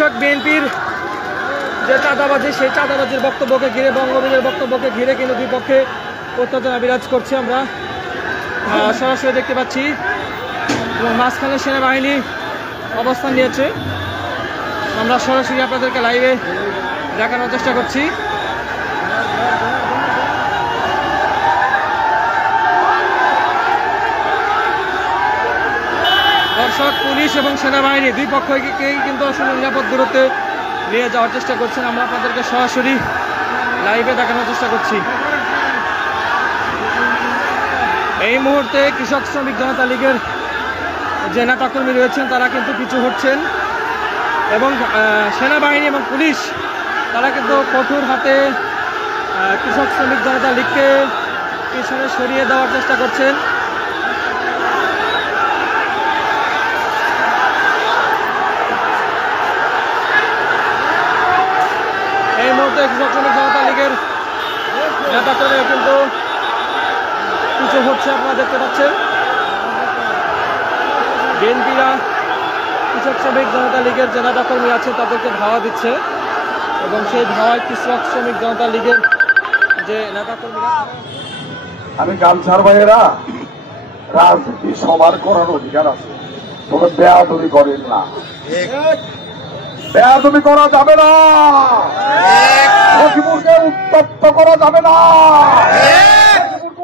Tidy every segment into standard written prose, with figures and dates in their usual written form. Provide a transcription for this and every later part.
দর্শক, বিএনপির যে চাঁদাবাজি, সেই চাঁদাবাজির বক্তব্যকে ঘিরে, বঙ্গবন্ধুর বক্তব্যকে ঘিরে কিন্তু দুই পক্ষে উত্তেজনা বিরাজ করছে। আমরা সরাসরি দেখতে পাচ্ছি এবং মাঝখানে সেনাবাহিনী অবস্থান নিয়েছে। আমরা সরাসরি আপনাদেরকে লাইভে দেখানোর চেষ্টা করছি। দর্শক, পুলিশ এবং সেনাবাহিনী দুই পক্ষকেই কিন্তু আসলে নিরাপদ দূরত্বে নিয়ে যাওয়ার চেষ্টা করছেন। আমরা আপনাদেরকে সরাসরি লাইভে দেখানোর চেষ্টা করছি। এই মুহূর্তে কৃষক শ্রমিক জনতা লীগের যে নেতাকর্মী রয়েছেন তারা কিন্তু পিছু হচ্ছেন এবং সেনাবাহিনী এবং পুলিশ তারা কিন্তু কঠোর হাতে কৃষক শ্রমিক জনতা লীগকে পিছনে সরিয়ে দেওয়ার চেষ্টা করছেন। এই মুহূর্তে কৃষক শ্রমিক জনতা লীগের নেতাকর্মীরা কিন্তু পিছু হচ্ছে, আপনারা দেখতে পাচ্ছেন। বিএনপিরা কৃষক শ্রমিক জনতা লীগের যে নেতাকর্মী আছে তাদেরকে ধাওয়া দিচ্ছে এবং সেই ধাওয়ায় কৃষক শ্রমিক জনতা লীগের যে নেতাকর্মীরা। আমি গামছার ভাইয়েরা, রাজনীতি সবার করার অধিকার আছে, তবে বেয়াদবি করেন না, বেয়াদবি করা যাবে না, সখীপুরকে উত্তপ্ত করা যাবে না,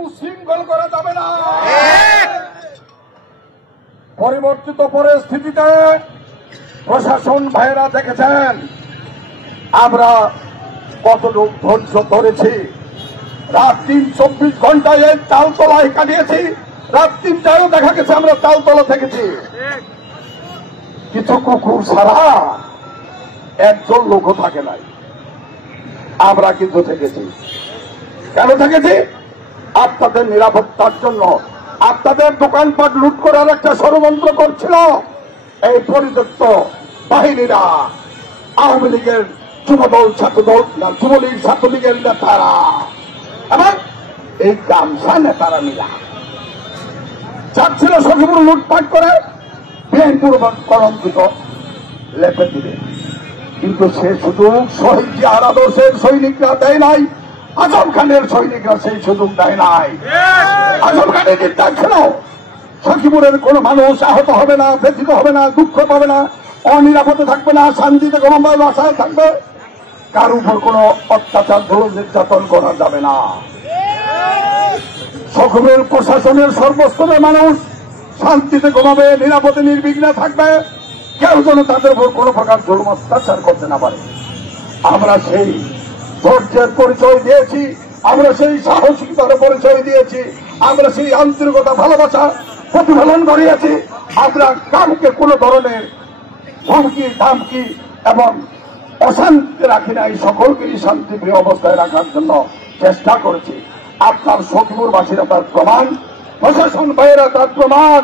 উশৃঙ্খল করা যাবে না। পরিবর্তিত পরিস্থিতিতে প্রশাসন ভাইয়েরা দেখেছেন আমরা কতটুক ধৈর্য ধরেছি। রাত 3-24 ঘন্টায় এই তালতলায় কাটিয়েছি, রাত 3টায়ও দেখা গেছে আমরা তালতলা থেকেছি। কিছু কুকুর ছাড়া একজন লোকও থাকে নাই, আমরা কিন্তু থেকেছি। কেন থেকেছি? আপনাদের নিরাপত্তার জন্য। আপনাদের দোকানপাট লুট করার একটা ষড়যন্ত্র করছিল এই পরিত্যক্ত বাহিনীরা, আওয়ামী লীগের যুবদল, ছাত্রদল, যুবলীগ, ছাত্রলীগের নেতারা এবং এই গামছা নেতারা মিলা চাচ্ছিল সখীপুর লুটপাট করে বিএনপির কলঙ্কিত লেপে দিবে। কিন্তু সে সুযোগ শহীদ জিয়ার আদর্শের সৈনিকরা দেয় নাই, আজম খানের সৈনিকরা সেই সুযোগ দেয় নাই। আজম খানের চিন্তা ছিল সখীপুরের কোন মানুষ আহত হবে না, ব্যথিত হবে না, দুঃখ পাবে না, অনিরাপদে থাকবে না, শান্তিতে গমনবায়ু আশায় থাকবে, কার উপর কোন অত্যাচার জুলুম নির্যাতন করা যাবে না। সখীপুরের প্রশাসনের সর্বস্তরের মানুষ শান্তিতে ঘুমাবে, নিরাপদে নির্বিঘ্নে থাকবে, কেউ যেন তাদের উপর কোন প্রকার জুলুম অত্যাচার করতে না পারে। আমরা সেই ধৈর্যের পরিচয় দিয়েছি, আমরা সেই সাহসিকতার পরিচয় দিয়েছি, আমরা সেই আন্তরিকতা ভালোবাসা প্রতিফলন করিয়েছি। আমরা কাউকে কোন ধরনের হুমকি ধামকি এবং অশান্তি রাখি নাই, সকলকেই শান্তিপ্রিয় অবস্থায় রাখার জন্য চেষ্টা করেছি। আপনার সখীপুরবাসীরা তার প্রমাণ, প্রশাসন ভাইয়েরা তার প্রমাণ।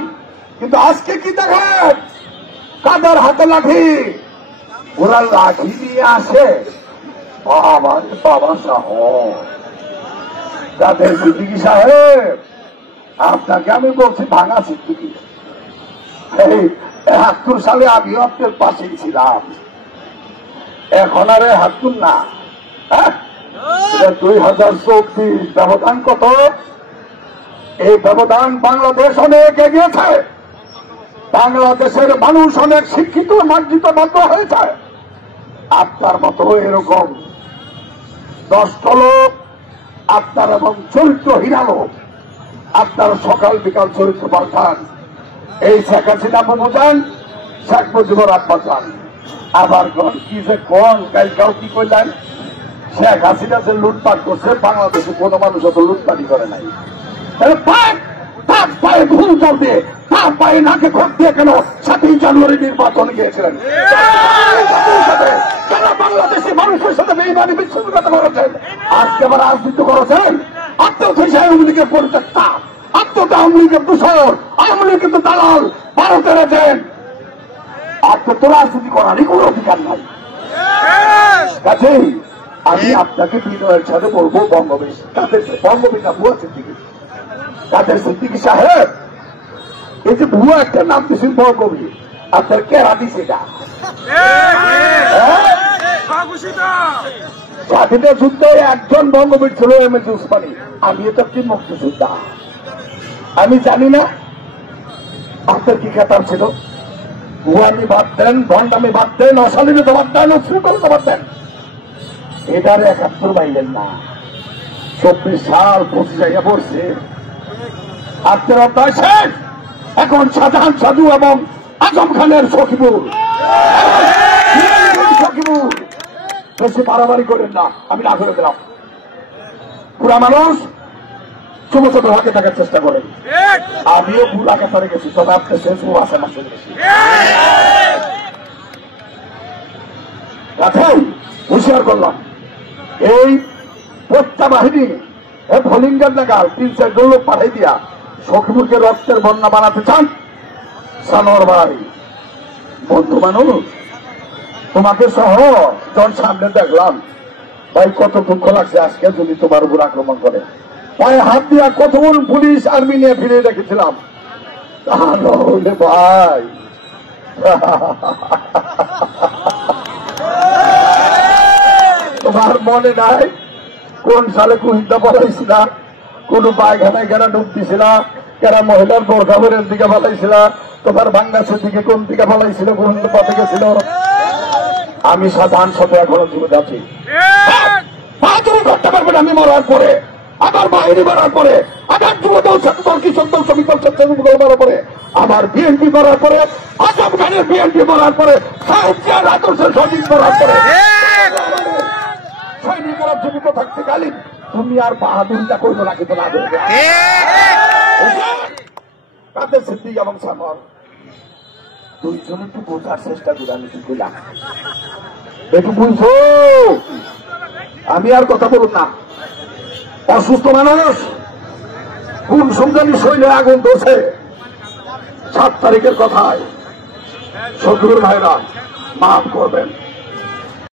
কিন্তু আজকে কি দেখেন, কাদের হাতে লাঠি, ওরা লাঠি নিয়ে আসে। বাবা বাবা সাহেব, তাদের সিদ্দিকী সাহেব, আপনাকে আমি বলছি ভাঙা সিদ্দিকী। এই ৭১ সালে আমিও আপনার পাশেই ছিলাম, এখন আর ৭১ না, 2034 ব্যবধান কত? এই ব্যবধান বাংলাদেশ অনেক এগিয়েছে, বাংলাদেশের মানুষ অনেক শিক্ষিত, মার্জিত, বাধ্য হয়েছে। আপনার মতো এরকম 10টা লোক আপনার এবং চরিত্রহীন লোক, আপনার সকাল বিকাল চরিত্র পাল্টান। এই শেখ হাসিনা বোঝান, শেখ মুজিবুর আব্বা চান, আবার কি যে কোন কালকাও কি করলেন, শেখ হাসিনা যে লুটপাট করছে বাংলাদেশে কোনো মানুষ অত লুটপাটি করে নাই। তার পায়ে ভুল জল দিয়ে, তার পায়ে নাকে খোঁজ দিয়ে কেন 7ই জানুয়ারি নির্বাচনে গিয়েছিলেন? তারা বাংলাদেশি মানুষের সাথে বেইমানি বিশ্বাসঘাতকতা করেছেন, আজকে আবার রাজনীতি করেছেন। আপনিও সেই আওয়ামী লীগের পরিত্যক্তা, আপনিও তো আওয়ামী লীগের দূষণ, আওয়ামী লীগের তো দালাল, ভারতের এজেন্ট। আপনি তো রাজনীতি করারই কোনো অধিকার নাই। কাজেই আমি আপনাকে বিনয়ের সাথে বলবো, বঙ্গবীর না ভুয়া সিদ্দিকী, কাদের সিদ্দিকী সাহেব, এই যে ভুয়া একটা নাম দিচ্ছেন বঙ্গবীর, আপনার কেরা দিছে এটা? স্বাধীনতা যুদ্ধে একজন বঙ্গবীর ছিল এম.এস. উসমানী। আমি তো কি মুক্তিযোদ্ধা, আমি জানি না আপনার কি খেতাব ছিল? গুয়ানি বাদ দেন, ভণ্ডামি বাদ দেন, অশালীনতা বাদ দেন, উশৃঙ্খলতা বাদ দেন, এটার ৭১ পাইলেন না। ২৪ সাল ২৫ জায়গা পড়ছে, আপনার অধ্যায় শেষ। এখন শাহজাহান সাধু এবং আজম খানের সখিপুর বেশি বাড়াবাড়ি করেন না, আমি না করে দিলাম। পুরা মানুষ ছোট ছোট হাতে থাকার চেষ্টা করেন। আমিও ভুল আকাশে গেছি, তবে আপনার শেষ আছে না শুনে গেছি। এখন হুঁশিয়ার করলাম, এই প্রত্যা বাহিনী ফলিঙ্গার নাগাল ৩-৪ লোক পাঠাই দিয়া সখিপুরকে রক্তের বন্যা বানাতে চান। সানোয়ার ভাই বন্ধু মানুষ, তোমাকে সহ যখন সামনে দেখলাম ভাই কত দুঃখ লাগছে আজকে যদি তোমার উপর আক্রমণ করে। পায়ে হাত দিয়া কতক্ষণ পুলিশ আর্মি নিয়ে ফিরে রেখেছিলাম, তাহলে ভাই তোমার মনে নাই কোন সালে কুহিন্দা পড়াইছিল, কোন পায়খানায় কেনা ডুব দিছিল, কেনা মহিলার বোরখাবের দিকে পালাইছিল, তোমার বাংলাদেশের দিকে কোন দিকে পালাইছিল, কোন পথে গেছিল। আমি সাধারণ সাথে এখনো জীবিত আছি। তুমি করতে পারবেন আমি মরার পরে, আমার বাহিনী মারার পরে, আমার যুবদল ছাত্রদল কৃষক দল শ্রমিক দল স্বেচ্ছাসেবক মারার পরে, আমার বিএনপি করার পরে, আজম খানের বিএনপি করার পরে, সাহিত্যের আদর্শের সঠিক করার পরে সৈনিকরা জীবিত থাকতে গেলে তুমি আর বাহাদুরিটা করবো না, কিন্তু না করবে কাদের সিদ্দিক এবং সামর দুইজন একটু বোঝার চেষ্টা করে। আমি কি করলাম একটু বুঝছো? আমি আর কথা বলুন না। অসুস্থ মানুষ কোন সমজানি শৈলে আগুন ধরছে 7 তারিখের কথায়। শত্রুর ভাইরা মাফ করবেন।